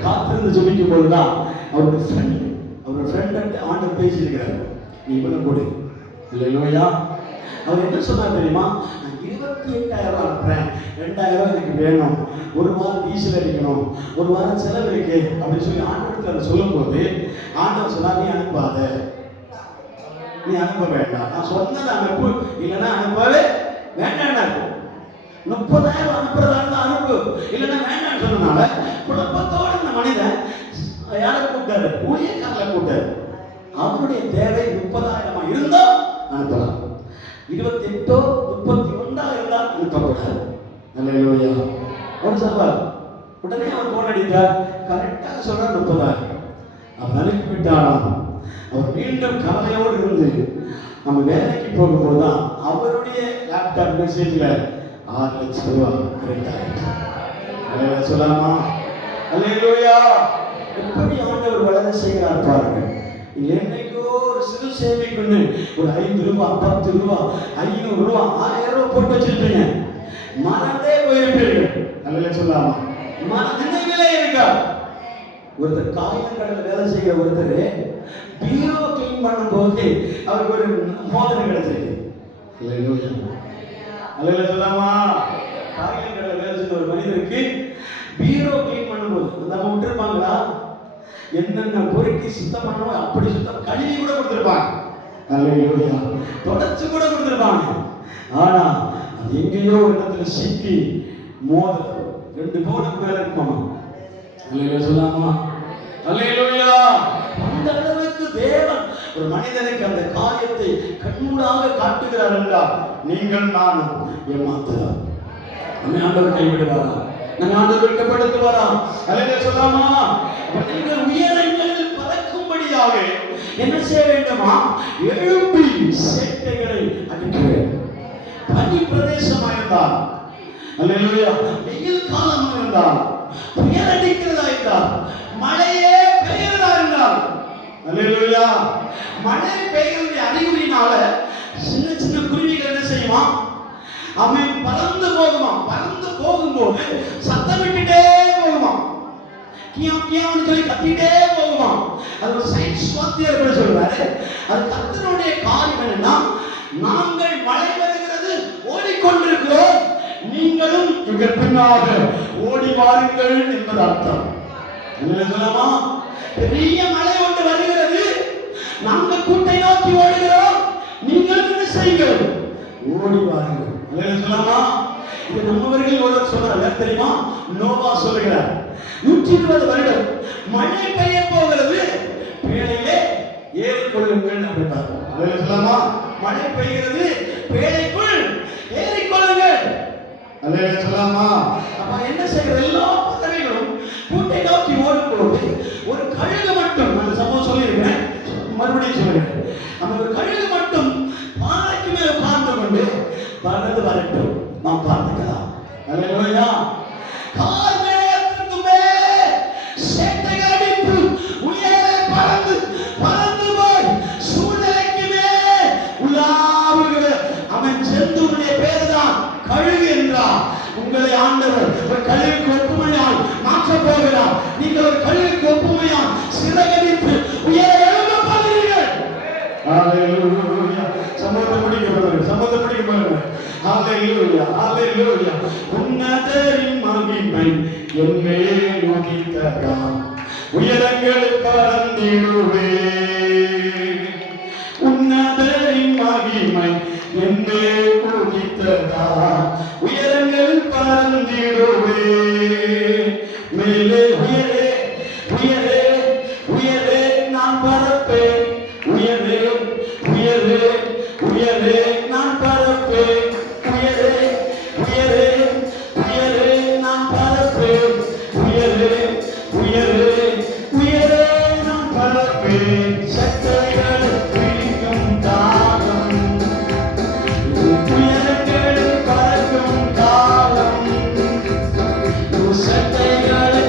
காத்திருந்து ஜெபிக்கும் போதுதான் அவருடைய ஃப்ரெண்ட் ஆண்டவர் பேசியிருக்கிறார், நீ இவ்வளவு கொடு. அல்லேலூயா. அவர் என்ன சொன்னார் தெரியுமா? நான் 28,000 ரூபாய் அனுப்புறேன், 2,000 ரூபாய் எனக்கு வேணும், ஒரு வாரம் டீசல் அடிக்கணும், ஒரு வாரம் செலவு இருக்கு அப்படின்னு சொல்லி ஆண்டவருக்கு அதை சொல்லும் போது ஆண்டவர் சொன்னா, நீ அனுப்பாத, நீ அனுப்ப வேண்டாம், நான் சொன்னதை அனுப்பு, இல்லைன்னா அனுப்பவே வேண்டாம். 30,000 அனுப்புறதா இருந்தா அனுப்பு, இல்லைன்னா வேண்டாம்னு சொன்னனால குழப்பத்தோடு இந்த மனிதன் யாரை கூப்பிட்டாரு? ஊழியக்காரரை கூப்பிட்டாரு. அவருடைய தேவை 30,000 இருந்தா அனுப்பலாம், 28 31 இருந்தா அனுப்பக்கூடாது. அல்லேலூயா. ஒரு சவால். உடனே அவர் போன் அடித்தார். கரெக்டாக சொல்ற 30,000 அவர் அனுப்பிவிட்டாராம். அவர் மீண்டும் கவலையோடு இருந்து நம்ம வேலைக்கு போகும்போது தான் அவருடைய லேப்டாப் ஷார்ட் மெசேஜ்ல 6 லட்சம் ரூபாய் கிடைத்தாயிற்று. சொல்லாமா? அல்லேலூயா. எப்படி ஆண்டவர் வளர செய்கிறார் பாருங்க. என்னைக்கோ ஒரு சிறு சேவைக்குன்னு ஒரு 5 ரூபாய் 10 ரூபாய் 500 ரூபாய் 1000 ரூபாய் போட்டு வச்சிருப்பீங்க, மறந்தே போயிருப்பீர்கள். அல்லேலூயா சொல்லாமா? நினைவிலே இருக்கா? ஒருத்தர் காகிதங்கடல வேலை செய்கிற ஒருத்தர் பீரோ கிளீன் பண்ணும்போது அவருக்கு ஒரு மோதிரம் கிடைச்சிருக்கு. அல்லேலூயா அல்லேலூயா சொல்லாமா? காகிதங்கடல வேலை செய்கிற ஒரு மனிதருக்கு பீரோ கிளீன் பண்ணும்போது நம்ம விட்டுருப்பாங்களா? என்னென்ன பொறுக்கி சுத்தம் பண்ணணும் அப்படி சுத்தம் கழுவி கூட கொடுத்துருப்பாங்க. அல்லேலூயா தொடச்சு கூட கொடுத்துருப்பாங்க. ஆனா அது எங்கேயோ ஒரு இடத்துல சிக்கி மோதிரம் 2 பவுனுக்கு மேல இருக்குமா? அல்லேலூயா சொல்லாமா? அல்லேலூயா. அந்த அளவுக்கு தேவன் ஒரு மனிதனுக்கு அந்த காரியத்தை கண்மூடாக காட்டுகிறார் என்றால் நீங்கள் நானும் ஏமாத்துறார். நம்ம ஆண்டவர் கைவிடுவாரா? நம்ம ஆண்டவர் வெட்கப்படுத்துவாரா? அல்லேலூயா சொல்லாமா? நீங்கள் உயரங்களில் பறக்கும்படியாக என்ன செய்ய வேண்டுமா? எழும்பி சேட்டைகளை அடிக்க வேண்டும். பனி பிரதேசமாக இருந்தால், அல்லேலூயா, வெயில் காலமாக இருந்தால், புயல் அடிக்கிறதா இருந்தால், மழையே பெய்கிறதா இருந்தால், அல்லேலூயா, மழை பெய்கிறது அறிகுறினால சின்ன சின்ன குருவிகள் என்ன செய்யுமா? அவன் பறந்து போகுமா. பறந்து போகும்போது சத்தமிட்டுட்டே போகுமா, கியா கியான்னு சொல்லி கத்திட்டே போகுமா. அது ஒரு சயின்ஸ் வாத்தியார் சொல்றாரு. அது கர்த்தருடைய காரியம் என்னன்னா, நாங்கள் மழை வருகிறது ஓடிக்கொண்டிருக்கிறோம், நீங்களும் எங்கள் பின்னாக ஓடி வாருங்கள் என்பது அர்த்தம். என்ன சொல்லலாமா? பெரிய மழை ஒன்று வருகிறது, நாங்கள் கூட்டை நோக்கி ஓடுகிறோம், நீங்கள் என்ன செய்யுங்கள்? ஓடி வாருங்கள். என்ன சொல்லலாமா? இது நம்மவர்கள் ஒருவர் சொல்றார் தெரியுமா? நோவா சொல்லுகிறார், 120 வருடம் மழை பெய்ய போகிறது, பேழையிலே ஏறிக்கொள்ளுங்கள் அப்படின்னார். என்ன சொல்லலாமா? மழை பெய்கிறது, பேழைக்குள் ஏறிக்கொள்ளுங்கள். அல்லேலூயா சொல்லலாமா? அப்ப என்ன செய்கிறது? எல்லா பறவைகளும் கூட்டை நோக்கி ஓடும்போது ஒரு கழுகு மட்டும், நான் சம்பவம் சொல்லியிருக்கிறேன், மறுபடியும் சொல்லுகிறேன், அந்த ஒரு கழுகு மட்டும் பாறைக்கு மேல உட்கார்ந்து கொண்டு பறந்து வரட்டும், நாம் பார்த்துக்கலாம். அல்லேலூயா. கால் மேகத்திற்கு மேலே சேட்டைகள் அடித்து உயரே பறந்து பறந்து போய் சூழ்நிலைக்கு மேலே உலாவுகிற அவன் ஜந்துடைய பேருதான் கழுகு என்றார். உங்களை ஆண்டவர் ஒரு கழுகுக்கு ஒப்புமையால் மாற்றப் போகிறார். நீங்கள் ஒரு கழுகுக்கு ஒப்புமையால் சிறகடித்து உயர எழும்ப போகிறீர்கள். அல்லேலூயா. சம்பவம் முடிக்க பாருங்க. அல்லேலூயா அல்லேலூயா. உன்னதரின் மகிமை என்மேல் உதித்ததா, உயரங்களில் பறந்திடுவேன். உன்னதரின் மகிமை என்மேல் உதித்ததா, உயரங்களில் பறந்திடுவேன். மேலே உயரே உயரே உயரே நான் பறப்பேன், உயரே உயரே உயரே நான் பறப்பேன், உயரே உயரே உயரே நான் பறப்பேன், உயரே உயரே உயரே நான் பறப்பேன். சட்டைகளை பிடிக்கும் காலம், உயரங்களில் பறக்கும் காலம், சட்டைகளை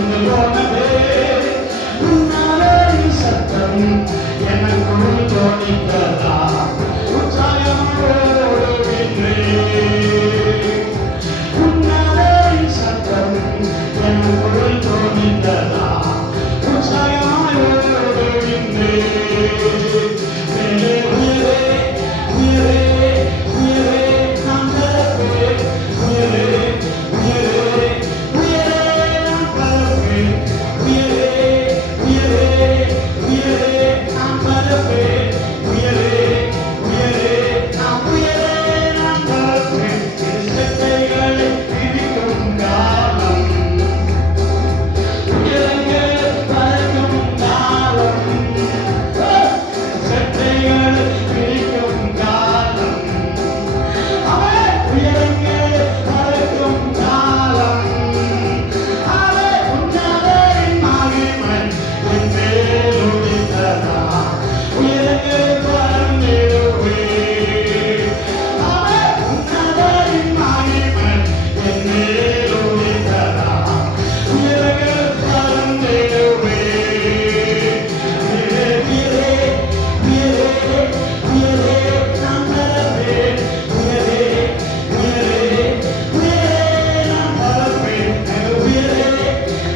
நின்று போனதே உன்னாலே சத்தம் எனக்குள் தோணித்ததா உற்சாகமோடு உன்னாலே சத்தம் எனக்குள் தோணித்ததா உற்சாகமோடு மேலே உயரே உயரே உயரே நாம் பரப்பே உயரே உயரே உயரே நாம் பரப்பே உயரே உயரே உயரே நாம் பரப்பே உயரே உயரே நாம் பரப்பே செட்டைகளை பிடிக்கும் காலம் உயரங்கள் பறக்கும் காலம் செட்டைகளை பிடிக்கும் காலம் உயரங்கள் பறக்கும் காலம் உன்னாலே மகிமை என் மேல் உதித்ததா உயரங்கள் பறந்திடுவே உன்னாலே மகிமை என் மேல் உதித்ததா உயரங்கள் பறந்திடுவே உயரே உயரே உயரே நாம் பரப்பே உயரே உயரே உயரே நாம் பரப்பே உயரே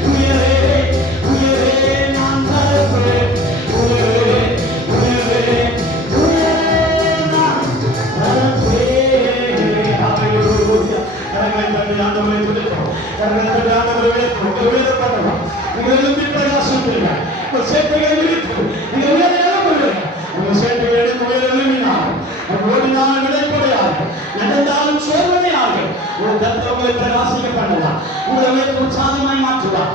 உயரே உயரே நாம் பரப்பே உயரே உயரே உயரே நாம் பரப்பே. ஹல்லேலூயா. கரங்களை தட்டி ஆண்டவரை துதிப்போம். கரங்களை தட்டி ஆண்டவரை உயர்த்துவோம். உங்களை உயர்த்தப்பட்டோம். நீங்கள் எழும்பி பிரகாசம் பெறுங்கள். உங்கள் சேட்டைகளை விரித்து நீங்கள் உயர எழும்புங்கள். உங்கள் சேட்டைகளை எடுத்து உயர எழும்பினால் ஓடினாலும் விளைப்படையாக நடந்தாலும் சோர்வடையாக ஒரு கர்த்தர் உங்களை பிரகாசிக்க பண்ணலாம். உங்களை உயர்த்தி உற்சாகமாய் மாற்றுவார்.